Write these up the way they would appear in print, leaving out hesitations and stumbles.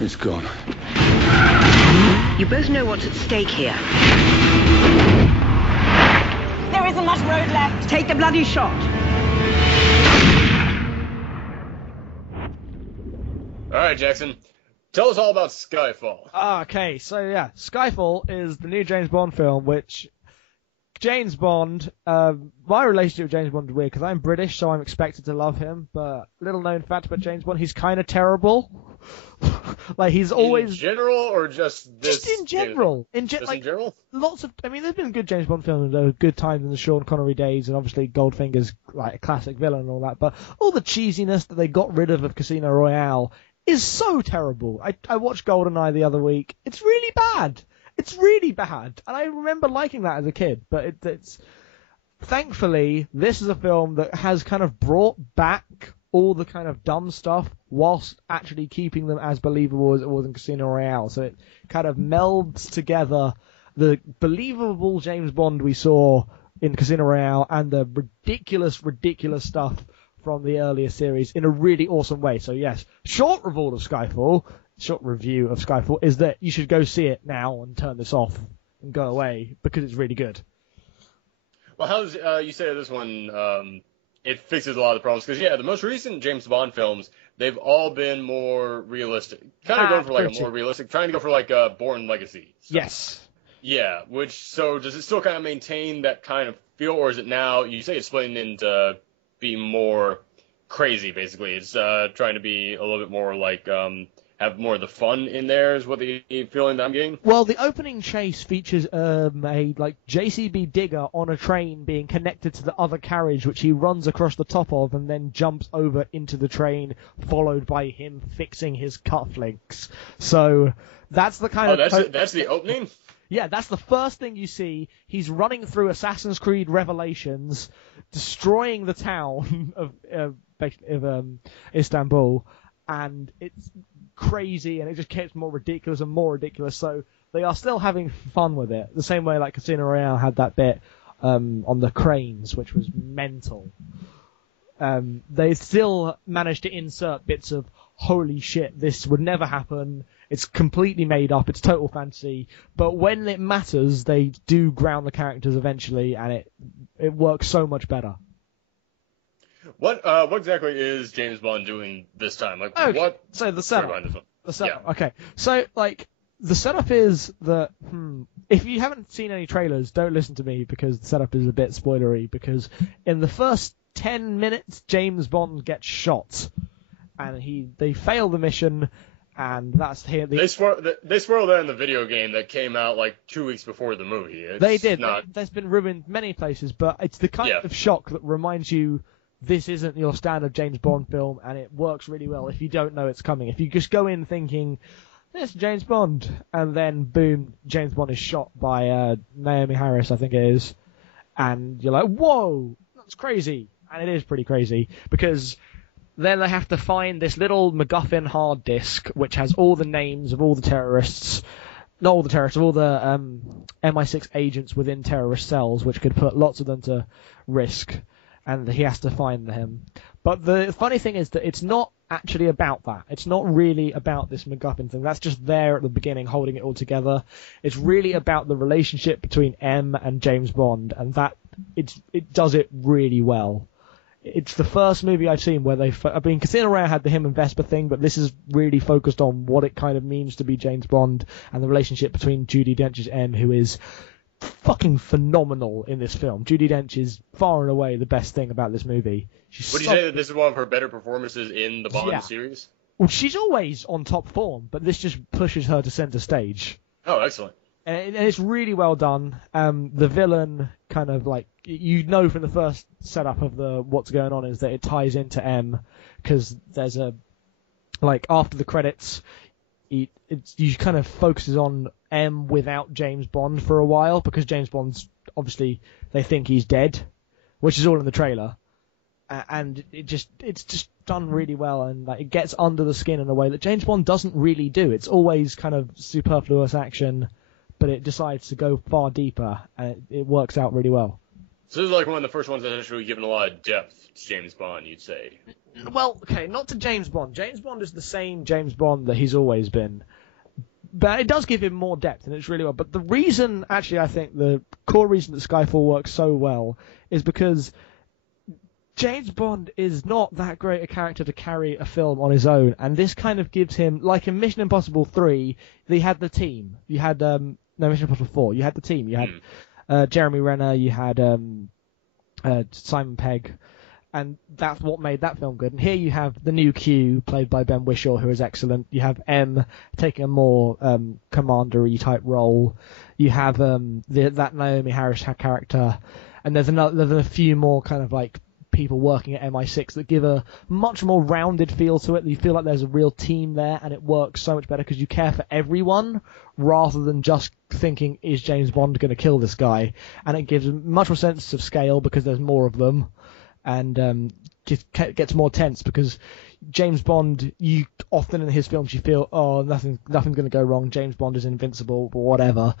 It's gone. You both know what's at stake here. There isn't much road left. Take the bloody shot. All right, Jackson. Tell us all about Skyfall. Okay, so yeah, Skyfall is the new James Bond film, which James Bond, my relationship with James Bond is weird because I'm British, so I'm expected to love him, but little known fact about James Bond, he's kind of terrible. Like, he's always... In general, or just this? Just in general. In general? Lots of... I mean, there's been good James Bond films, there were good times in the Sean Connery days, and obviously Goldfinger's like a classic villain and all that, but all the cheesiness that they got rid of Casino Royale is so terrible. I watched GoldenEye the other week. It's really bad. It's really bad. And I remember liking that as a kid, but it's... Thankfully, this is a film that has kind of brought back all the kind of dumb stuff whilst actually keeping them as believable as it was in Casino Royale. So it kind of melds together the believable James Bond we saw in Casino Royale and the ridiculous stuff from the earlier series in a really awesome way. So yes, short review of Skyfall is that you should go see it now and turn this off and go away because it's really good. Well, how's you say this one? It fixes a lot of the problems because the most recent James Bond films, they've all been more realistic, kind of going for like a more realistic, trying to go for like a Bourne Legacy. So. Yes. Yeah. So does it still kind of maintain that kind of feel, or is it now? You say it's splitting into being more crazy. Basically, it's trying to be a little bit more like have more of the fun in there. Is what the feeling that I'm getting? Well, the opening chase features a like JCB digger on a train being connected to the other carriage, which he runs across the top of and then jumps over into the train, followed by him fixing his cufflinks. So that's the kind of... that's the opening? Yeah, that's the first thing you see. He's running through Assassin's Creed Revelations, destroying the town of Istanbul, and it's crazy, and it just gets more ridiculous and more ridiculous. So they are still having fun with it, the same way like Casino Royale had that bit on the cranes, which was mental. They still managed to insert bits of holy shit, this would never happen. It's completely made up. It's total fantasy. But when it matters, they do ground the characters eventually, and it works so much better. What exactly is James Bond doing this time? Like, okay. What? So the setup. Yeah. Okay. So like the setup is that if you haven't seen any trailers, don't listen to me because the setup is a bit spoilery. Because in the first 10 minutes, James Bond gets shot, and they fail the mission. And that's here. They spoiled that in the video game that came out like 2 weeks before the movie. They did. That's been ruined many places, but it's the kind of shock that reminds you this isn't your standard James Bond film, and it works really well if you don't know it's coming. If you just go in thinking, this is James Bond, and then boom, James Bond is shot by Naomi Harris, I think it is, and you're like, whoa, that's crazy. And it is pretty crazy, because then they have to find this little MacGuffin hard disk, which has all the names of all the terrorists, not all the terrorists, of all the MI6 agents within terrorist cells, which could put lots of them to risk, and he has to find them. But the funny thing is that it's not actually about that. It's not really about this MacGuffin thing. That's just there at the beginning, holding it all together. It's really about the relationship between M and James Bond, and that it does it really well. It's the first movie I've seen where Casino Royale had the him and Vesper thing, but this is really focused on what it kind of means to be James Bond and the relationship between Judi Dench's M, who is fucking phenomenal in this film. Judi Dench is far and away the best thing about this movie. Would you say that this is one of her better performances in the Bond series? Well, she's always on top form, but this just pushes her to center stage. Oh, excellent. And it's really well done. The villain kind of like, you know from the first setup of what's going on is that it ties into M, because there's after the credits, you kind of focuses on M without James Bond for a while, because James Bond's, obviously, they think he's dead, which is all in the trailer. And it's just done really well, and like, it gets under the skin in a way that James Bond doesn't really do. It's always kind of superfluous action, but it decides to go far deeper, and it works out really well. So this is like one of the first ones that's actually given a lot of depth to James Bond, you'd say. Well, okay, not to James Bond. James Bond is the same James Bond that he's always been. But it does give him more depth, and it's really well. But the reason, actually, I think the core reason that Skyfall works so well is because James Bond is not that great a character to carry a film on his own, and this kind of gives him, like in Mission Impossible 3, they had the team. You had, no, Mission Impossible 4, you had the team. You had Jeremy Renner, you had Simon Pegg, and that's what made that film good. And here you have the new Q, played by Ben Whishaw, who is excellent. You have M taking a more commandery type role. You have that Naomi Harris character, and there's a few more kind of like people working at MI6 that give a much more rounded feel to it. You feel like there's a real team there, and it works so much better because you care for everyone rather than just thinking, is James Bond going to kill this guy? And it gives much more sense of scale because there's more of them, and just gets more tense because James Bond, you often in his films you feel, oh, nothing's going to go wrong, James Bond is invincible or whatever.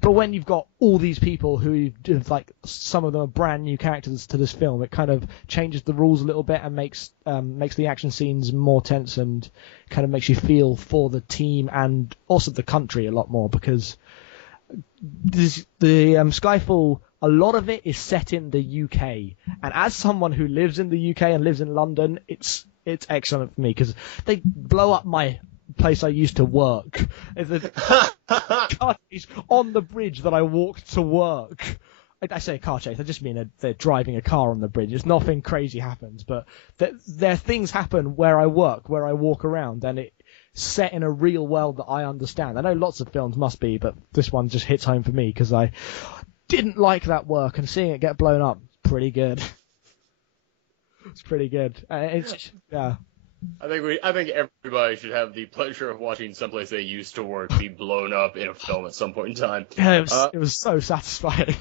But when you've got all these people who, like, some of them are brand new characters to this film, it kind of changes the rules a little bit and makes the action scenes more tense and kind of makes you feel for the team and also the country a lot more, because the Skyfall, a lot of it is set in the UK, and as someone who lives in the UK and lives in London, it's excellent for me because they blow up my place I used to work. Car chase on the bridge that I walked to work. I say car chase, I just mean they're driving a car on the bridge. It's nothing crazy happens, but there things happen where I work, where I walk around, and it's set in a real world that I understand. I know lots of films must be, but this one just hits home for me because I didn't like that work, and seeing it get blown up, pretty good. It's pretty good. Yeah. I think everybody should have the pleasure of watching someplace they used to work be blown up in a film at some point in time. Yeah, it was so satisfying.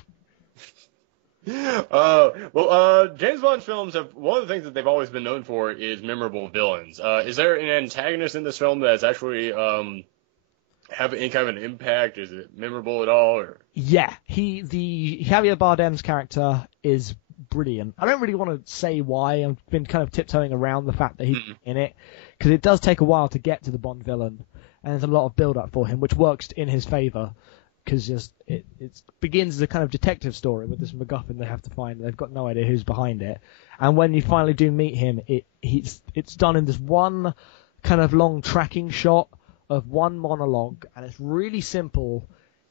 James Bond films have, one of the things that they've always been known for is memorable villains. Is there an antagonist in this film that's actually have any kind of an impact? Is it memorable at all? Or? Yeah, Javier Bardem's character is brilliant. I don't really want to say why. I've been kind of tiptoeing around the fact that he's in it, because it does take a while to get to the Bond villain, and there's a lot of build-up for him, which works in his favour, because it begins as a kind of detective story with this MacGuffin they have to find. They've got no idea who's behind it, and when you finally do meet him, it's done in this one kind of long tracking shot of one monologue, and it's really simple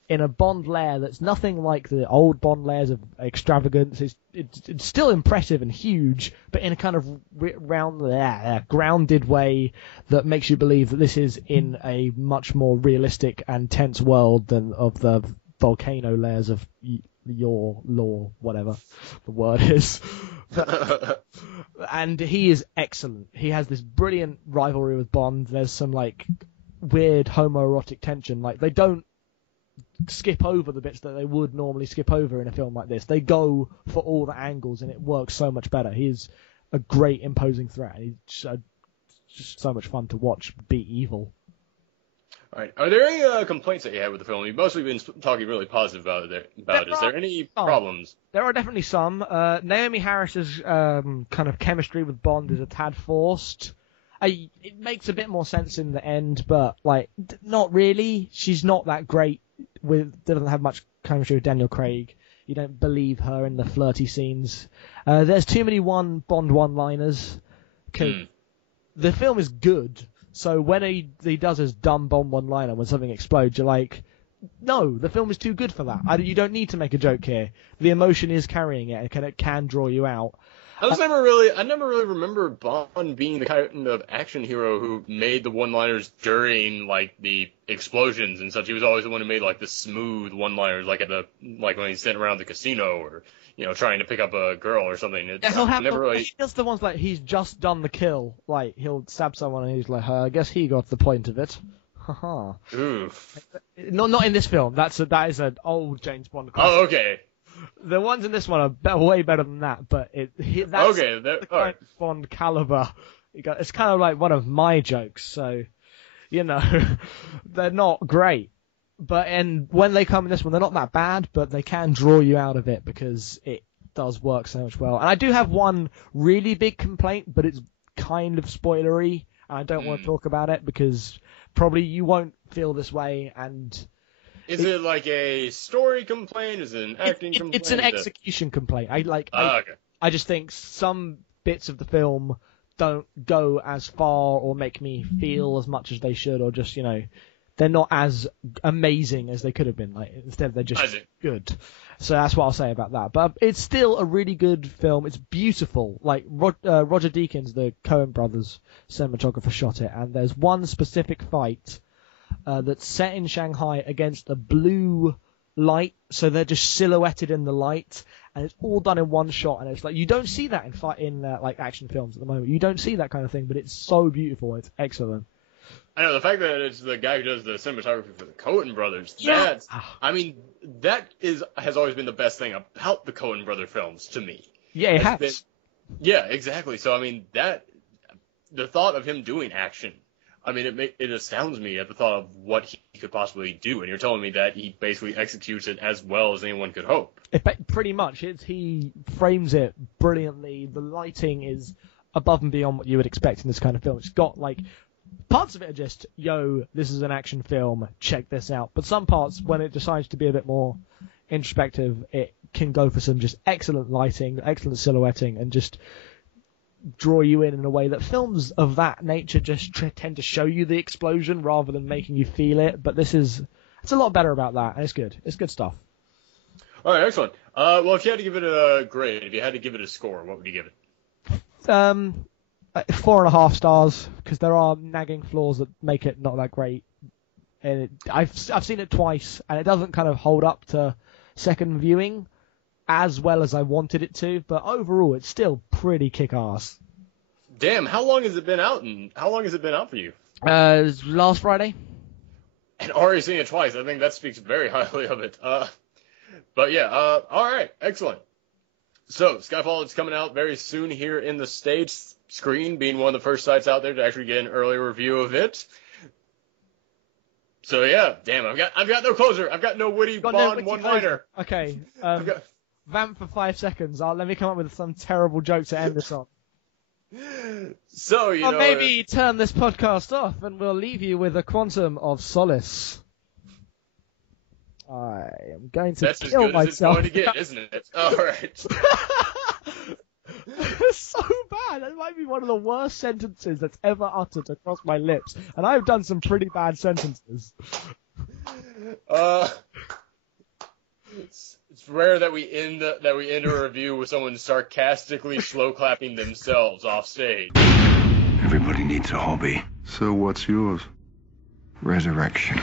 in a Bond lair that's nothing like the old Bond lairs of extravagance. It's still impressive and huge, but in a kind of grounded way that makes you believe that this is in a much more realistic and tense world than of the volcano lairs of your law, whatever the word is. And he is excellent. He has this brilliant rivalry with Bond. There's some like weird homoerotic tension. Like, they don't skip over the bits that they would normally skip over in a film like this. They go for all the angles, and it works so much better. He's a great imposing threat. He's just so much fun to watch be evil. All right. Are there any complaints that you have with the film? You've mostly been talking really positive about it. Is there any problems? There are definitely some. Naomi Harris's kind of chemistry with Bond is a tad forced. It makes a bit more sense in the end, but like not really. She's not that great. Doesn't have much chemistry with Daniel Craig. You don't believe her in the flirty scenes. There's too many Bond one-liners. The film is good, so when he does his dumb Bond one-liner when something explodes, you're like, no, the film is too good for that. You don't need to make a joke here. The emotion is carrying it, and it can draw you out. I never really remembered Bond being the kind of action hero who made the one-liners during like the explosions and such. He was always the one who made like the smooth one-liners, like when he's sitting around the casino or trying to pick up a girl or something. He does the ones like he's just done the kill, like he'll stab someone and he's like, I guess he got the point of it. Haha. Oof. Not in this film. That is an old James Bond classic. Oh, okay. The ones in this one are way better than that, but that's the kind of Bond caliber. It's kind of like one of my jokes, so, they're not great. But when they come in this one, they're not that bad, but they can draw you out of it because does work so much well. And I do have one really big complaint, but it's kind of spoilery, and I don't want to talk about it because probably you won't feel this way. And is it like a story complaint? Is it an acting complaint? It's an execution complaint. Okay. I just think some bits of the film don't go as far or make me feel as much as they should, or just, they're not as amazing as they could have been. Like, instead, they're just good. So that's what I'll say about that. But it's still a really good film. It's beautiful. Like, Roger Deakins, the Coen brothers cinematographer, shot it. And there's one specific fight that's set in Shanghai against a blue light. So they're just silhouetted in the light. And it's all done in one shot. And it's like, you don't see that in like action films at the moment. You don't see that kind of thing. But it's so beautiful. It's excellent. I know, the fact that it's the guy who does the cinematography for the Coen brothers, yeah. that has always been the best thing about the Coen brother films to me. Yeah, it has. Yeah, exactly. So, the thought of him doing action, it astounds me at the thought of what he could possibly do, and you're telling me that he basically executes it as well as anyone could hope. Pretty much. He frames it brilliantly. The lighting is above and beyond what you would expect in this kind of film. It's got, parts of it are just, this is an action film, check this out. But some parts, when it decides to be a bit more introspective, it can go for some just excellent lighting, excellent silhouetting, and just draw you in a way that films of that nature just tend to show you the explosion rather than making you feel it. But it's a lot better about that, and it's good. It's good stuff. All right, excellent. Well, if you had to give it a grade, if you had to give it a score, what would you give it? 4.5 stars, because there are nagging flaws that make it not that great. And I've seen it twice, and it doesn't kind of hold up to second viewing as well as I wanted it to. But overall, it's still pretty kick-ass. Damn, how long has it been out? And how long has it been out for you? Last Friday. And already seen it twice. I think that speaks very highly of it. But yeah, all right, excellent. So, Skyfall is coming out very soon here in the States. Screen being one of the first sites out there to actually get an early review of it. So yeah, damn, I've got no closer. I've got no witty Bond one-liner. Okay, vamp for 5 seconds. Let me come up with some terrible joke to end this on. So, maybe turn this podcast off and we'll leave you with a quantum of solace. I am going to kill myself. That's as good as it's going to get, isn't it? All right. It's so bad. That might be one of the worst sentences that's ever uttered across my lips. And I've done some pretty bad sentences. It's rare that we end a review with someone sarcastically slow clapping themselves off stage. Everybody needs a hobby. So what's yours? Resurrection.